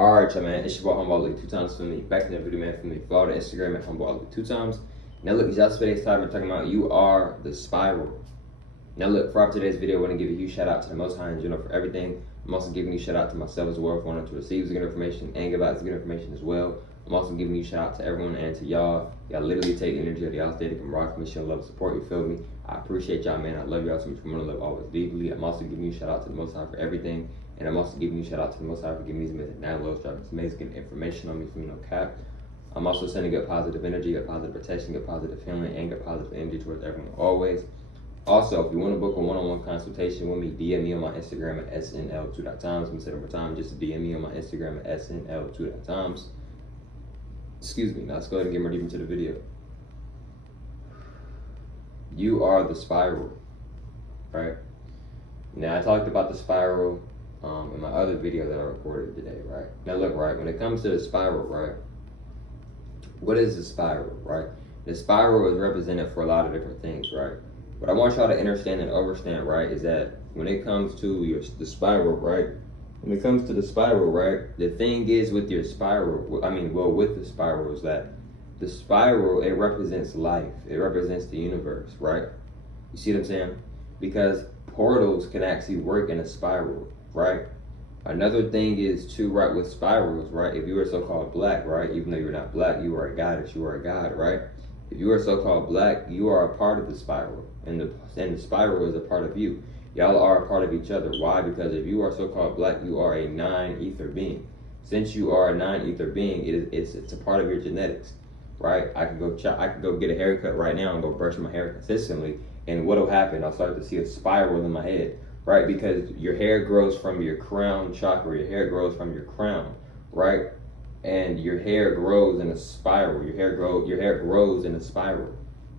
Alright, y'all, man, it's your boy Humble League 2 times for me. Back in the video, man, for me. Follow the Instagram at Humble League 2 times. Now, look, y'all, today's time we're talking about you are the spiral. Now, look, for today's video, I want to give a huge shout out to the Most High in general for everything. I'm also giving you a shout out to myself as well for wanting to receive the good information and give out the good information as well. I'm also giving you a shout out to everyone and to y'all. Y'all literally take the energy of y'all's day to come rock with me, show love and support. You feel me? I appreciate y'all, man. I love y'all so much. I'm gonna love always deeply. I'm also giving you a shout out to the Most High for everything. And I'm also giving you a shout out to the Most High for giving me these amazing downloads, dropping some amazing information on me from no cap. I'm also sending good positive energy, good positive protection, good positive healing, and good positive energy towards everyone always. Also, if you want to book a one-on-one consultation with me, DM me on my Instagram at snl2.times. I'm going to say it one more time, just DM me on my Instagram at snl2.times. Excuse me. Now let's go ahead and get more deep into the video. You are the spiral, right? Now, I talked about the spiral in my other video that I recorded today, right? Now, look, right, when it comes to the spiral, right, what is the spiral, right? The spiral is represented for a lot of different things, right? What I want y'all to understand and understand, right, is that when it comes to the spiral, right, when it comes to the spiral, right, the thing is with your spiral, with the spiral is that the spiral, it represents life. It represents the universe, right? You see what I'm saying? Because portals can actually work in a spiral, right? Another thing is too, right, with spirals, right? If you are so-called black, right, even though you're not black, you are a goddess, you are a god, right? If you are so-called black, you are a part of the spiral, and the spiral is a part of you. Y'all are a part of each other. Why? Because if you are so-called black, you are a non-ether being. Since you are a non-ether being, it's a part of your genetics, right? I could go get a haircut right now and go brush my hair consistently, and what'll happen? I'll start to see a spiral in my head, right? Because your hair grows from your crown chakra. Your hair grows from your crown, right? And your hair grows in a spiral. Your hair grows in a spiral,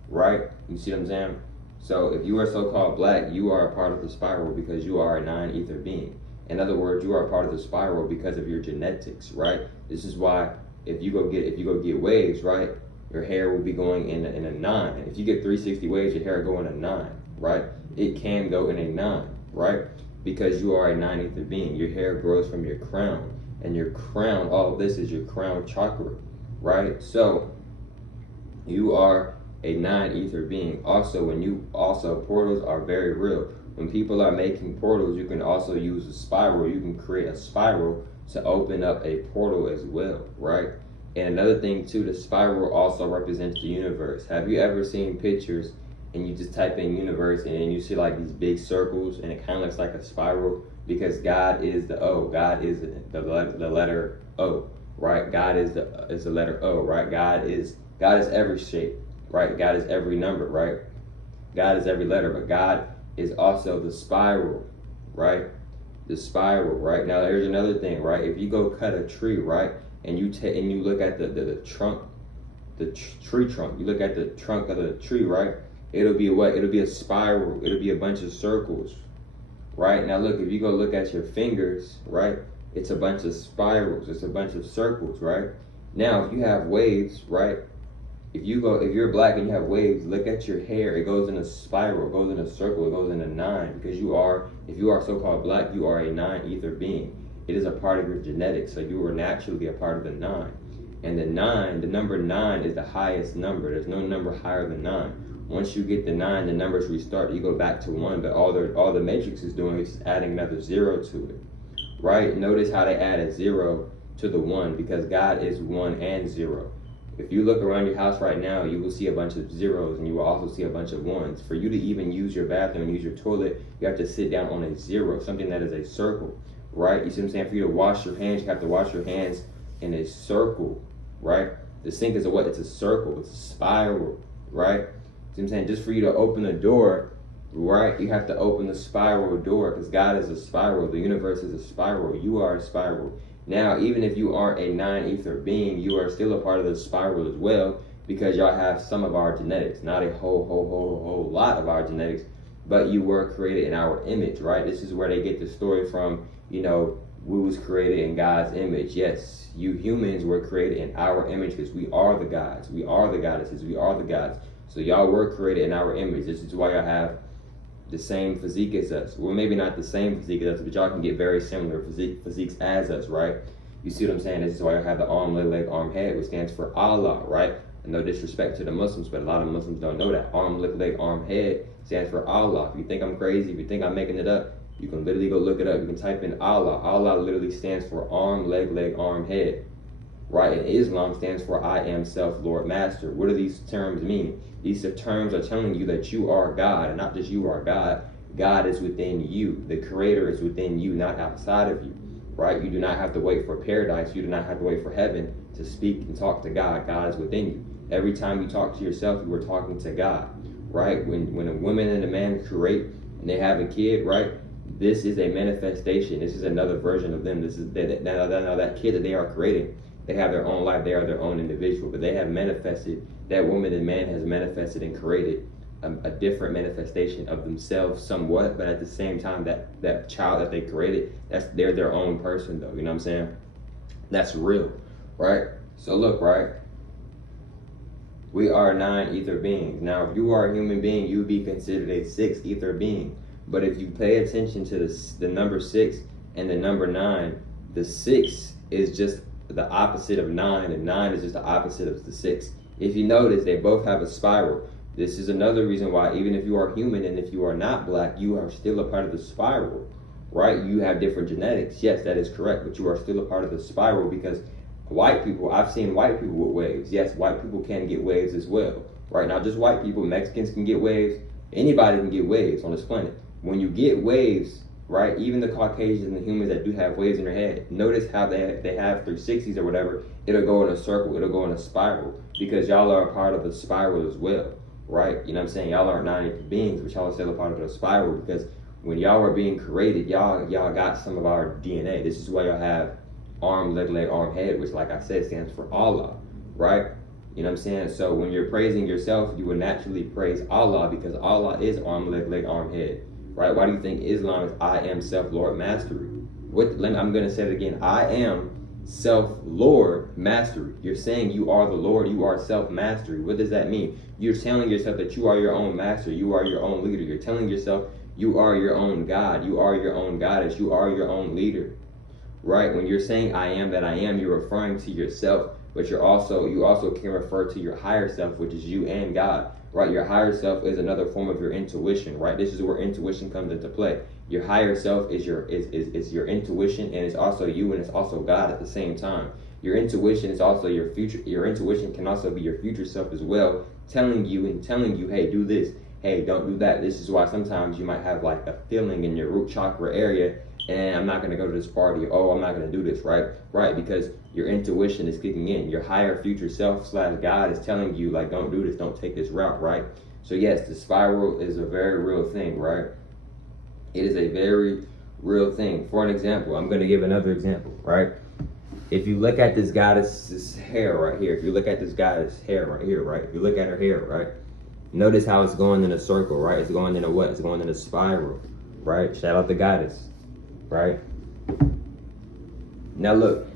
right? You see what I'm saying? So if you are so-called black, you are a part of the spiral because you are a non-ether being. In other words, you are a part of the spiral because of your genetics, right? This is why if you go get waves, right, your hair will be going in a 9. If you get 360 waves, your hair will go in a 9, right? It can go in a 9, right? Because you are a non-ether being. Your hair grows from your crown. And your crown, all of this is your crown chakra, right? So you are a non-ether being. Also, portals are very real. When people are making portals, you can also use a spiral. You can create a spiral to open up a portal as well, right? And another thing too, the spiral also represents the universe. Have you ever seen pictures and you just type in universe and then you see like these big circles and it kind of looks like a spiral? Because God is the O. God is the letter O, right? God is the letter O, right? God is every shape, right? God is every number, right? God is every letter, but God is also the spiral, right? The spiral, right? Now here's another thing, right? If you go cut a tree, right, and you look at the trunk, tree trunk, you look at the trunk of the tree, right? It'll be what? It'll be a spiral. It'll be a bunch of circles. Right? Now look, if you go look at your fingers, right, it's a bunch of spirals, it's a bunch of circles, right? Now, if you have waves, right, if you're black and you have waves, look at your hair, it goes in a spiral, it goes in a circle, it goes in a 9, because if you are so-called black, you are a non-ether being. It is a part of your genetics, so you are naturally a part of the 9. And the number 9 is the highest number. There's no number higher than 9. Once you get the 9, the numbers restart. You go back to 1, but all the matrix is doing is adding another 0 to it, right? Notice how they added 0 to the 1 because God is 1 and 0. If you look around your house right now, you will see a bunch of zeros and you will also see a bunch of 1s. For you to even use your bathroom and use your toilet, you have to sit down on a 0, something that is a circle, right? You see what I'm saying? For you to wash your hands, you have to wash your hands in a circle, right? The sink is it's a circle, it's a spiral, right? See what I'm saying? Just for you to open the door, right, you have to open the spiral door because God is a spiral. The universe is a spiral. You are a spiral. Now, even if you aren't a non-ether being, you are still a part of the spiral as well because y'all have some of our genetics. Not a whole lot of our genetics, but you were created in our image, right? This is where they get the story from, we was created in God's image. Yes, you humans were created in our image because we are the gods. We are the goddesses. We are the gods. So y'all were created in our image. This is why y'all have the same physique as us. Well, maybe not the same physique as us, but y'all can get very similar physiques as us, right? You see what I'm saying? This is why I have the arm, leg, arm, head, which stands for Allah, right? And no disrespect to the Muslims, but a lot of Muslims don't know that. Arm, leg, arm, head stands for Allah. If you think I'm crazy, if you think I'm making it up, you can literally go look it up. You can type in Allah. Allah literally stands for arm, leg, arm, head. Right? And Islam stands for I am self, Lord, Master. What do these terms mean? These terms are telling you that you are God, and not just you are God. God is within you. The Creator is within you, not outside of you. Right? You do not have to wait for paradise. You do not have to wait for heaven to speak and talk to God. God is within you. Every time you talk to yourself, you are talking to God. Right? When a woman and a man create and they have a kid, right? This is a manifestation. This is another version of them. This is that kid that they are creating. They have their own life. They are their own individual. But they have manifested, that woman and man has manifested and created a different manifestation of themselves somewhat. But at the same time, that child that they created, they're their own person though. You know what I'm saying? That's real, right? So look, right? We are 9 ether beings. Now, if you are a human being, you would be considered a 6 ether being. But if you pay attention to the number 6 and the number 9, the 6 is just the opposite of 9, and 9 is just the opposite of the 6. If you notice, they both have a spiral. This is another reason why, even if you are human and if you are not black, you are still a part of the spiral, right? You have different genetics. Yes, that is correct, but you are still a part of the spiral because white people, I've seen white people with waves. Yes, white people can get waves as well, right? Not just white people, Mexicans can get waves. Anybody can get waves on this planet. When you get waves, right, even the Caucasians and the humans that do have waves in their head, notice how they have 360s or whatever, it'll go in a circle, it'll go in a spiral, because y'all are a part of the spiral as well, right? You know what I'm saying? Y'all aren't 9 ether beings, but y'all are still a part of the spiral, because when y'all were being created, y'all got some of our DNA. This is why y'all have arm, leg, arm, head, which, like I said, stands for Allah, right? You know what I'm saying? So when you're praising yourself, you would naturally praise Allah, because Allah is arm, leg, arm, head, right? Why do you think Islam is I am self, Lord, mastery? I'm going to say it again. I am self, Lord, mastery. You're saying you are the Lord, you are self mastery. What does that mean? You're telling yourself that you are your own master, you are your own leader. You're telling yourself you are your own God, you are your own goddess, you are your own leader. Right? When you're saying I am that I am, you're referring to yourself, but you also can refer to your higher self, which is you and God. Right? Your higher self is another form of your intuition, right? This is where intuition comes into play. Your higher self is your intuition, and it's also you, and it's also God at the same time. Your intuition is also your future. Your intuition can also be your future self as well, telling you, hey, do this, hey, don't do that. This is why sometimes you might have like a feeling in your root chakra area, and I'm not going to go to this party. Oh, I'm not going to do this, right? Right, because your intuition is kicking in. Your higher future self / God is telling you, like, don't do this, don't take this route, right? So yes, the spiral is a very real thing, right? It is a very real thing. For an example, I'm going to give another example, right? If you look at this goddess's hair right here, if you look at this goddess' hair right here, right? If you look at her hair, right? Notice how it's going in a circle, right? It's going in a what? It's going in a spiral, right? Shout out the goddess, right? Now look,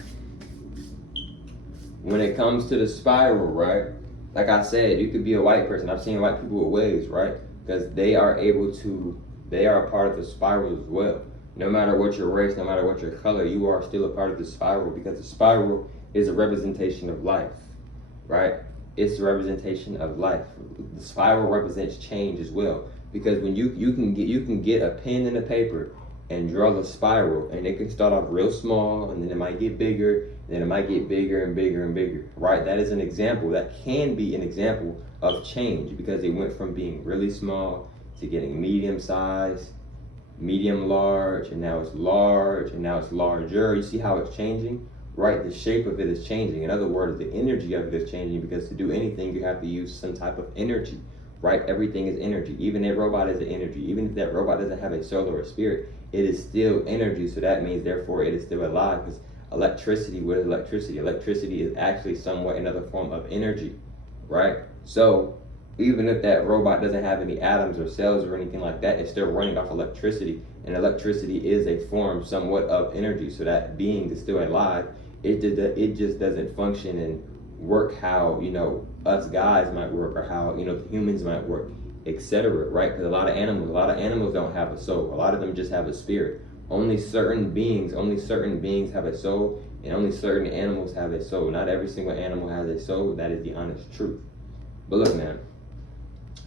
when it comes to the spiral, right? Like I said, you could be a white person. I've seen white people with waves, right? Because they are a part of the spiral as well. No matter what your race, no matter what your color, you are still a part of the spiral, because the spiral is a representation of life, right? It's a representation of life. The spiral represents change as well, because when you can get a pen and a paper and draw the spiral, and it can start off real small, and then it might get bigger, and then it might get bigger and bigger and bigger, right? That is an example. That can be an example of change, because it went from being really small to getting medium size, medium large, and now it's large, and now it's larger. You see how it's changing, right? The shape of it is changing. In other words, the energy of it is changing, because to do anything, you have to use some type of energy, right? Everything is energy. Even a robot is an energy. Even if that robot doesn't have a soul or a spirit, it is still energy. So that means, therefore, it is still alive, because electricity, what is electricity? Electricity is actually somewhat another form of energy, right? So even if that robot doesn't have any atoms or cells or anything like that, it's still running off electricity, and electricity is a form somewhat of energy. So that being is still alive. It just doesn't function and work how, you know, us guys might work, or how, you know, humans might work, etc. Right? Because a lot of animals don't have a soul. A lot of them just have a spirit. Only certain beings have a soul, And only certain animals have a soul. Not every single animal has a soul. That is the honest truth. But look, man,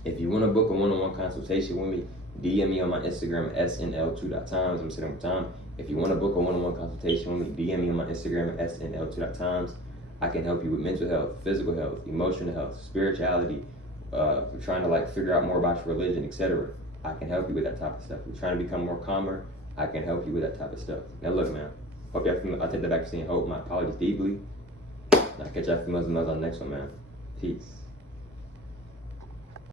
if you want to book a one-on-one consultation with me, DM me on my Instagram at snl2.times. I'm saying it one time. If you want to book a one-on-one consultation with me, DM me on my Instagram at snl2.times. I can help you with mental health, physical health, emotional health, spirituality. If you're trying to like figure out more about your religion, etc. I can help you with that type of stuff. If you're trying to become more calmer, I can help you with that type of stuff. Now look, man, hope y'all feel, I take that back to saying hope. My apologies deeply. I'll catch y'all females and males on the next one, man. Peace.